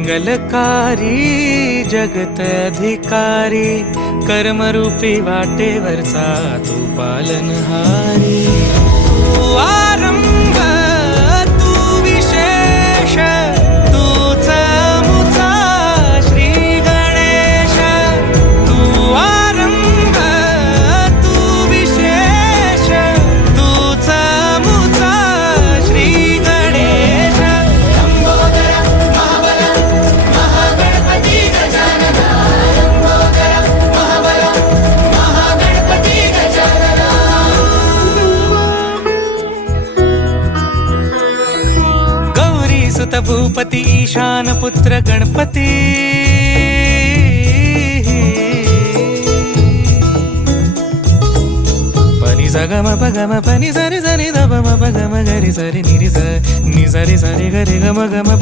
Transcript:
मंगलकारी जगत अधिकारी, कर्मरूपी वाटेवरचा तू पालनहारी। तू आरंभ तू विशेष, तूच मुचा श्री गणेश। तू आरंभ तू विशेष, तूच मुचा श्री गणेश। लंबोदर महाबल महागणपती गजानना, लंबोदर महाबल महागणपती गजानना। गौरी सुत भूपती ईशान पुत्र गणपती, पनि सा ग म प ग म प नि सा रे सा नि ध प म प ग म ग रे सा रे नि रे सा नि सा रे सा रे ग रे ग म ग म प